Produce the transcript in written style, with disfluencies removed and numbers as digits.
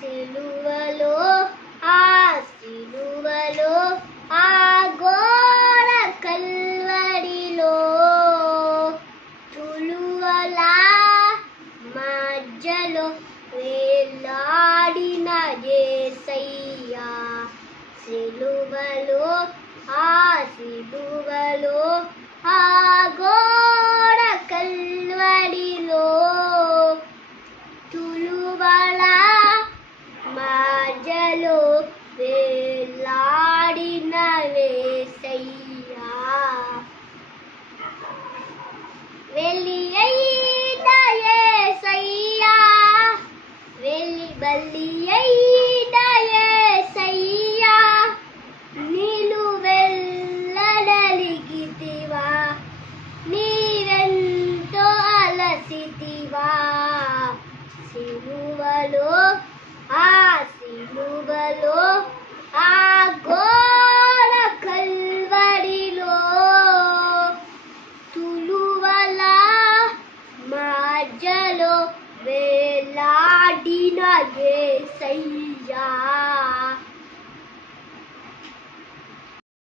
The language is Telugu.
సిలువలో ఆ సిలువలో ఆ ఘోర కల్వరిలో తులువల మధ్యలో వేలాడిన యేసయ్యా సిలువలో ఆ సిలువలో ఆ ఘోర కల్వరిలో తులువల మధ్యలో వేలాడిన యేసయ్యా వెలియైన యేసయ్యా బలియైన యేసయ్యా నిలువెల్లడలిగితివా నీవెంతో అలసితివా సిలువలో ఆ సిలువలో ఆ ఘోర కల్వరిలో తులువల మధ్యలో వేలాడిన యేసయ్యా